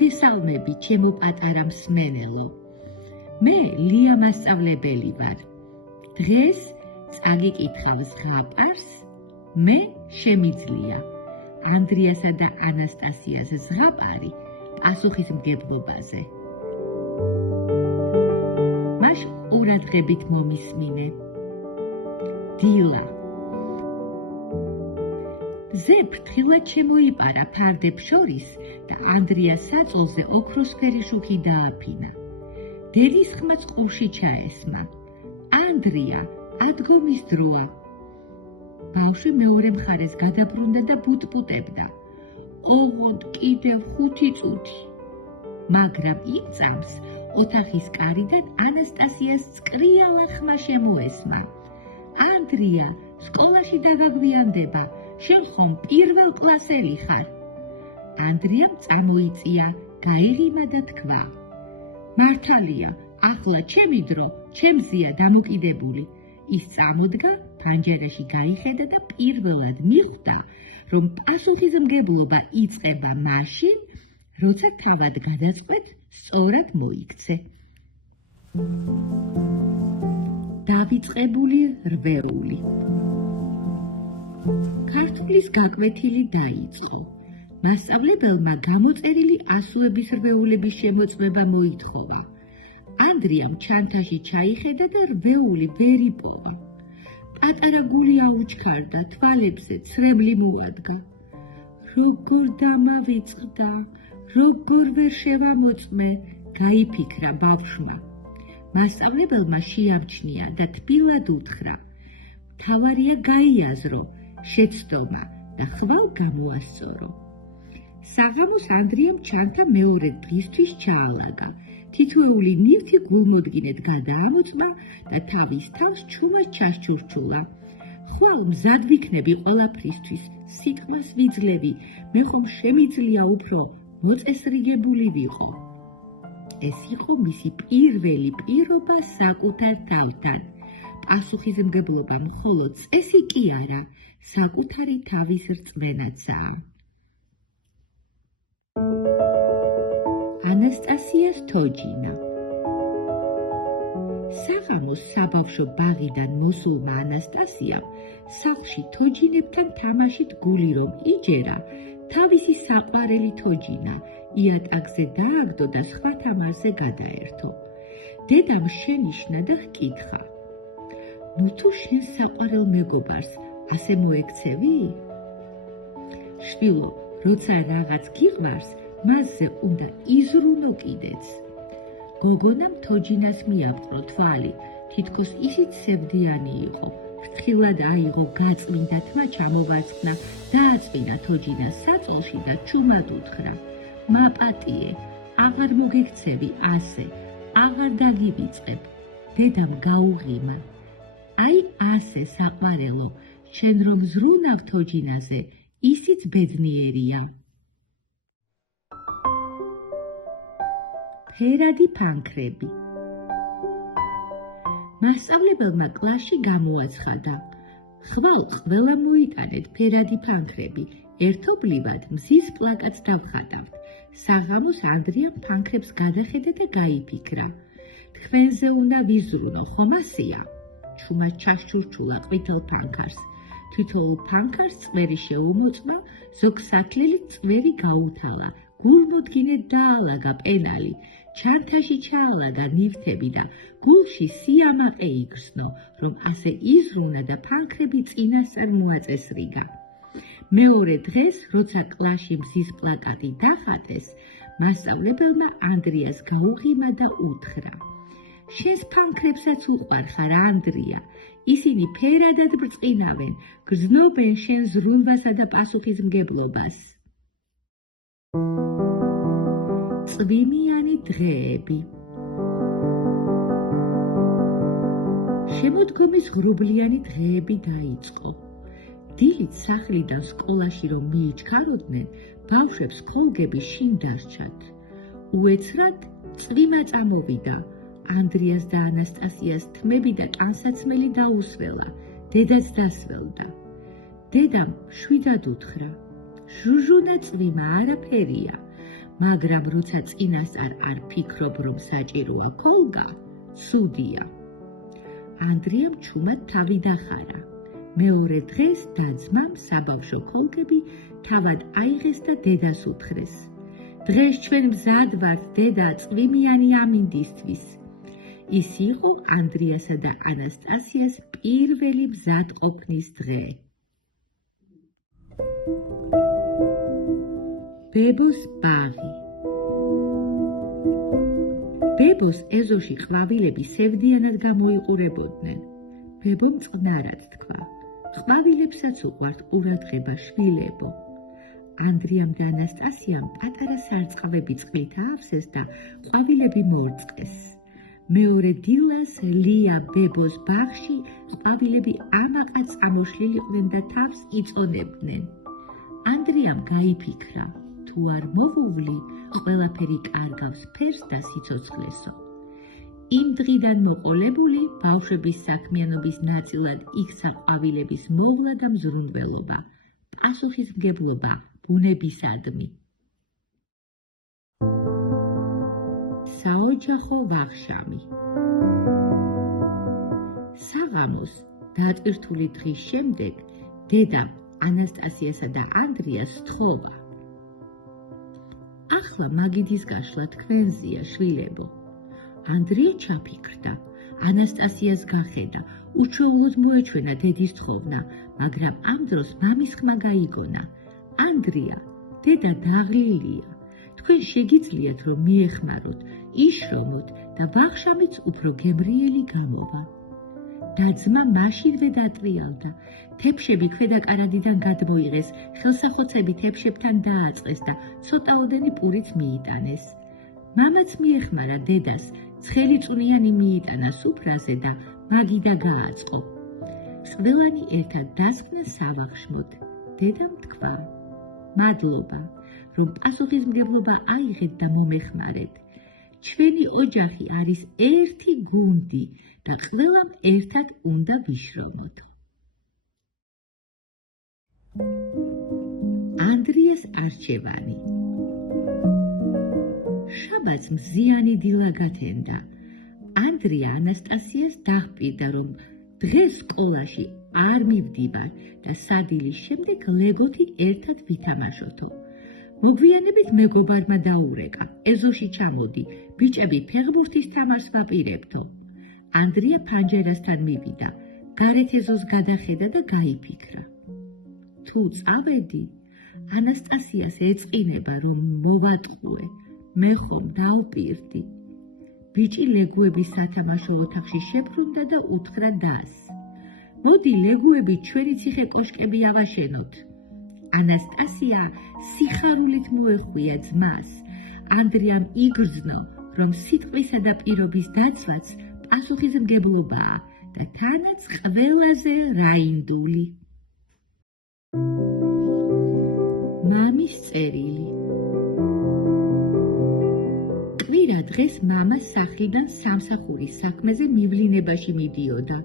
მოგესალმები, ჩემო პატარა მსმენელო. მე ლია მასწავლებელი ვარ. დღეს წაგიკითხავ ზღაპარს მე შემიძლია. ანდრიასა და ანასტასიას ზღაპარი პასუხისმგებლობაზე. მას ყურადღებით მომისმინე. დილა ზე ფრთხილად შემოიპარა ფარდებს შორის და ანდრიას საწოლზე ოქროსფერი შუქი დააფინა. დედის ხმაც ყურში ჩაესმა. ანდრია, ადგომის დროა. ბავშვი მეორე მხარეს გადაბრუნდა და ბუტბუტებდა. ოღონდ კიდევ 5 წუთი. მაგრამ იმ წამს ოთახის კარიდან ანასტასიას წკრიალა ხმა შემოესმა. ანდრია, სკოლაში დავაგვიანდება. შენ ხომ პირველ კლასელი ხარ. ანდრიამ წამოიწია, გაიღიმა და თქვა. მართალია, ახლა ჩემი დრო, ჩემზეა დამოკიდებული. ის წამოდგა, ფანჯერაში გაიხედა და პირველად მიხვდა, რომ პასუხისმგებლობა იწყება მაშინ, როცა თავად გადაწყვეტ, სწორად მოიქცე. დავიწყებული რვეული. ქართulis გაკვეთილი დაიწყო. მასწავლებელმა გამოწერილი ასოების რვეულების შემოწმება მოითხოვა. ანდრიამ ჩანთაში ჩაიხედა და რვეული ვერ იპოვა. პატარა გული აუჩქარდა, თვალებზე ცრემლი მოადგა. როგორ დამავიწყდა, როგორ ვერ შევამოწმე, გაიფიქრა ბავშვმა. მასწავლებელმა შეამჩნია და თბილად უთხრა. მთავარია გაიაზრო, შეცდომა და ხვალ გამოასწორო. საღამოს ანდრიამ ჩანთა მეორე დღისთვის ჩაალაგა. თითოეული ნივთი გულმოდგინედ გადაამოწმა და თავის თავს ჩუმად ჩასჩურჩულა. ხვალ მზად ვიქნები ყველაფრისთვის, სიტყვას ვიძლევი, მე ხომ შემიძლია უფრო მოწესრიგებული ვიყო. ეს იყო მისი პირველი პირობა საკუთარ თავთან. პასუხისმგებლობა მხოლოდ წესი კი არა, საკუთარი თავის რწმენაცაა. ანასტასიას თოჯინა. საღამოს საბავშვო ბაღიდან მოსულმა ანასტასიამ სახლში თოჯინებთან თამაშით გული რომ იჯერა, თავისი საყვარელი თოჯინა იატაკზე დააგდო და სხვა თამაშზე გადაერთო. დედამ შენიშნა და ჰკითხა. ნუ თუ შენ საყვარელ მეგობარს ასე მოექცევი? შვილო, როცა რაღაც გიყვარს, მასზე უნდა იზრუნო კიდეც. გოგონამ თოჯინას მიაპყრო თვალი, თითქოს ისიც სევდიანი იყო. ფრთხილად აიღო გაწმინდა თმა ჩამოვარცხნა, დააწმინდა თოჯინას საწოლში და ჩუმად უთხრა. მაპატიე, აღარ მოგექცევი ასე, აღარ დაგივიწყებ. დედამ გაუღიმა. აი ასე საყვარელო, შენ რომ ზრუნავ თოჯინაზე, ისიც ბედნიერია. ფერადი ფანქრები. მასწავლებელმა კლასში გამოაცხადა. ხვალ ყველა მოიტანეთ ფერადი ფანქრები, ერთობლივად მზის პლაკატს დავხატავთ. საღამოს ანდრიამ ფანქრებს გადახედა და გაიფიქრა. თქვენზე უნდა ვიზრუნო, ხომ ასეა? ჩუმად ჩასჩურჩულა ყვითელ ფანქარს. თითოეულ ფანქარს წვერი შეუმოწმა, ზოგ სათლელით წვერი გაუთალა, გულმოდგინედ დაალაგა პენალი, ჩანთაში ჩაალაგა ნივთები და გულში სიამაყე იგრძნო, რომ ასე იზრუნა და ფანქრები წინასწარ მოაწესრიგა. მეორე დღეს, როცა კლასში მზის პლაკატი დახატეს, მასწავლებელმა ანდრიას გაუღიმა და უთხრა. შენს ფანქრებსაც უყვარ ხარ, ანდრია. ისინი ფერადად ბრწყინავენ, გრძნობენ შენ ზრუნვასა და პასუხისმგებლობას. წვიმიანი დღეები. შემოდგომის ღრუბლიანი დღეები დაიწყო. დილით სახლიდან სკოლაში რომ მიიჩქაროდნენ, ბავშვებს ქოლგები შინ დასჩათ. უეცრად წვიმა წამოვიდა. ანდრიას და ანასტასიას თმები და ტანსაცმელი დაუსველა, დედაც დასველდა. დედამ შვიდად უთხრა: ჟუჟუნა წვიმა არაფერია, მაგრამ როცა წინასწარ არ ფიქრობ, რომ საჭიროა ქოლგა, ცუდია. ანდრიამ ჩუმად თავი დახარა. მეორე დღეს და-ძმამ საბავშვო ქოლგები თავად აიღეს და დედას უთხრეს: დღეს ჩვენ მზად ვართ, დედა, წვიმიანი ამინდისთვის. ის იყო ანდრიასა და ანასტასიას პირველი მზადყოფნის დღე. ბებოს ბაღი. ბებოს ეზოში ყვავილები სევდიანად გამოიყურებოდნენ. ბებომ წყნარად თქვა: ყვავილებსაც უყვართ ყურადღება, შვილებო. ანდრიამ და ანასტასიამ პატარა სარწყავები წყლით აავსეს და ყვავილები მორწყეს. მეორე დილას ლია ბებოს ბაღში ყვავილები ამაყად წამოშლილიყვნენ და თავს იწონებდნენ. ანდრიამ გაიფიქრა: თუ არ მოვუვლი, ყველაფერი კარგავს ფერს და სიცოცხლესო. იმ დღიდან მოყოლებული ბავშვების საქმიანობის ნაწილად იქცა ყვავილების მოვლა და მზრუნველობა, პასუხისმგებლობა ბუნებისადმი. საოჯახო ვახშამი. საღამოს დატვირთული დღის შემდეგ დედა ანასტასიასა და ანდრიას სთხოვა: ახლა მაგიდის გაშლა თქვენზეა, შვილებო. ანდრია ჩაფიქრდა, ანასტასიას გახედა, უჩვეულოდ მოეჩვენა დედის თხოვნა, მაგრამ ამ დროს მამის ხმა გაიგონა: ანდრია, დედა დაღლილია. თქვენ შეგიძლიათ რომ მიეხმაროთ, იშრომოთ და ვახშამიც უფრო გემრიელი გამოვა. და-ძმა მაშინვე დატრიალდა. თეფშები ქვედა კარადიდან გადმოიღეს, ხელსახოცები თეფშებთან დააწყეს და ცოტაოდენი პურიც მიიტანეს. მამაც მიეხმარა დედას, ცხელიწუნიანი მიიტანა სუფრაზე და მაგიდა გააწყო. ყველანი ერთად დასხდნენ სავახშმოდ. დედამ თქვა: მადლობა, რომ პასუხისმგებლობა აიღეთ და მომეხმარეთ. ჩვენი ოჯახი არის ერთი გუნდი და ყველამ ერთად უნდა ვიშრომოთ. ანდრიას არჩევანი. შაბათს მზიანი დილა გათენდა. ანდრია ანასტასიას დაჰპირდა, რომ დღეს სკოლაში არ მივდივარ და სადილის შემდეგ ლეგოთი ერთად ვითამაშოთო. მოგვიანებით მეგობარმა დაურეკა: ეზოში ჩამოდი, ბიჭები ფეხბურთის თამაშს ვაპირებთო. ანდრია ფანჯერასთან მივიდა, გარეთ ეზოს გადახედა და გაიფიქრა: თუ წავედი, ანასტასიას ეწყინება, რომ მოვატყუე, მე ხომ დავპირდი. ბიჭი ლეგოების სათამაშო ოთახში შებრუნდა და უთხრა დას: მოდი ლეგოები ჩვენი ციხე კოშკები ავაშენოთ. ანასტასია სიხარულით მოეხვია ძმას. ანდრიამ იგრძნო, რომ სიტყვისა და პირობის დაცვაც პასუხისმგებლობაა და თანაც ყველაზე რაინდული. მამის წერილი. კვირა დღეს მამა სახლიდან სამსახურის საქმეზე მივლინებაში მიდიოდა.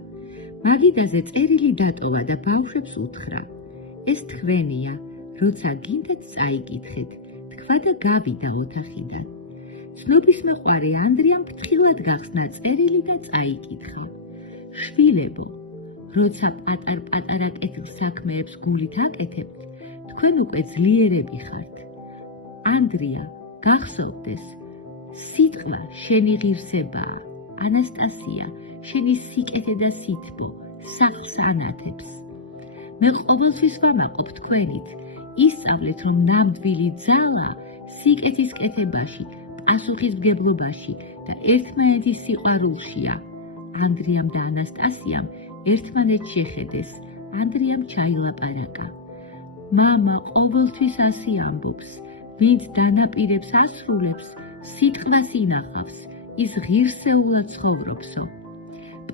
მაგიდაზე წერილი დატოვა და ბავშვებს უთხრა: ეს თქვენია, როცა გინდეთ წაიკითხეთ, თქვა და გავიდა ოთახიდან. ცნობისმოყვარე ანდრიამ ფრთხილად გახსნა წერილი და წაიკითხა: შვილებო, როცა პატარ-პატარა კეთილ საქმეებს გულით აკეთებთ, თქვენ უკვე ძლიერები ხართ. ანდრია, გახსოვდეს, სიტყვა შენი ღირსებაა. ანასტასია, შენი სიკეთე და სითბო სახლს ანათებს. მე ყოველთვის ვამაყობ თქვენით, ისწავლეთ, რომ ნამდვილი ძალა სიკეთის კეთებაში, პასუხისმგებლობაში და ერთმანეთის სიყვარულშია. ანდრიამ და ანასტასიამ ერთმანეთს შეხედეს. ანდრიამ ჩაილაპარაკა: მამა ყოველთვის ასე ამბობს, ვინც დანაპირებს ასრულებს, სიტყვას ინახავს, ის ღირსეულად ცხოვრობსო.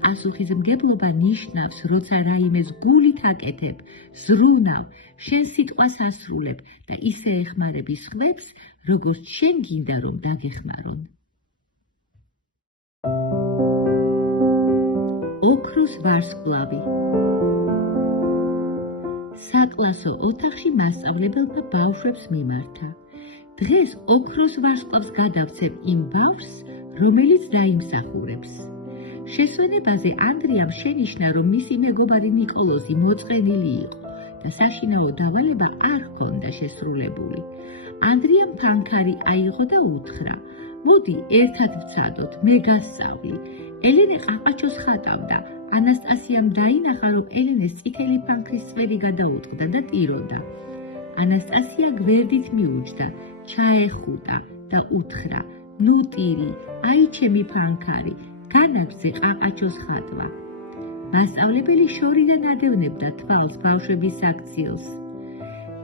პასუხისმგებლობა ნიშნავს, როცა რაიმეს გულით აკეთებ, ზრუნავ, შენ სიტყვას ასრულებ და ისე ეხმარები სხვებს, როგორც შენ გინდა რომ დაგეხმარონ. ოქროს ვარსკვლავი. საკლასო ოთახში მასწავლებელმა ბავშვებს მიმართა. დღეს ოქროს ვარსკვლავს გადავცემ იმ ბავშვს, რომელიც დაიმსახურებს. შესვენებაზე ანდრიამ შენიშნა, რომ მისი მეგობარი ნიკოლოზი მოწყენილი იყო და საშინაო დავალება არ ჰქონდა შესრულებული. ანდრიამ ფანქარი აიღო და უთხრა: მოდი ერთად ვცადოთ, მე გასწავლი. ელენე ყაყაჩოს ხატავდა. ანასტასიამ დაინახა, რომ ელენეს წითელი ფანქრის წვერი გადაუტყდა და ტიროდა. ანასტასია გვერდით მიუჯდა, ჩაეხუტა და უთხრა: ნუ ტირი, აი ჩემი ფანქარი, განაგზე ყაყაჩოს ხატვა. მასწავლებელი შორიდან ადევნებდა თვალს ბავშვების აქციელს.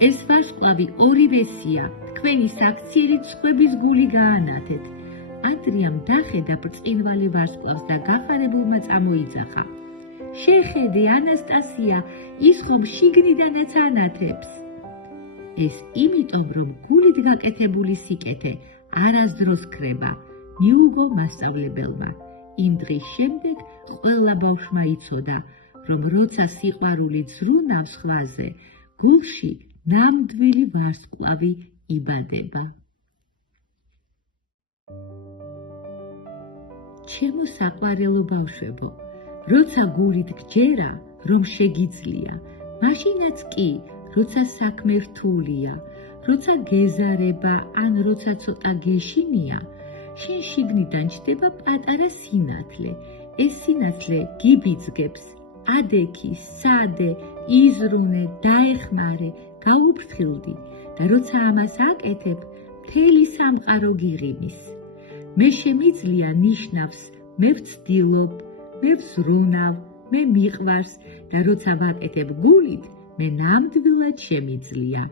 ეს ვარსკვლავი ორივესია, თქვენი საქციელით სხვების გული გაანათეთ. ანდრიამ დახედა ბრწყინვალე ვარსკვლავს და გახარებულმა წამოიძახა: შეხედე, ანასტასია, ის ხომ შიგნიდანაც ანათებს. ეს იმიტომ, რომ გულით გაკეთებული სიკეთე არასდროს ქრება, მიუგო მასწავლებელმა. იმ დღის შემდეგ ყველა ბავშვმა იცოდა, რომ როცა სიყვარული ძრუნავს სხვაზე, გულში ნამდვილი ვარსკვლავი იბადება. ჩემო საყვარელო ბავშვებო, როცა გულით გჯერა, რომ შეგიძლია, მაშინაც კი, როცა საქმე რთულია, როცა გეზარება ან როცა ცოტა გეშინია, შენ შიგნიდან ჩდება პატარა სინათლე. ეს სინათლე გიბიძგებს, ადექი, სადე, იზრუნე, დაეხმარე, გაუფრთხილდი და როცა ამას აკეთებ, მთელი სამყარო გიღიმის. მე შემიძლია ნიშნავს, მე ვცდილობ, მე ვზრუნავ, მე მიყვარს და როცა ვაკეთებ გულით, მე ნამდვილად შემიძლია.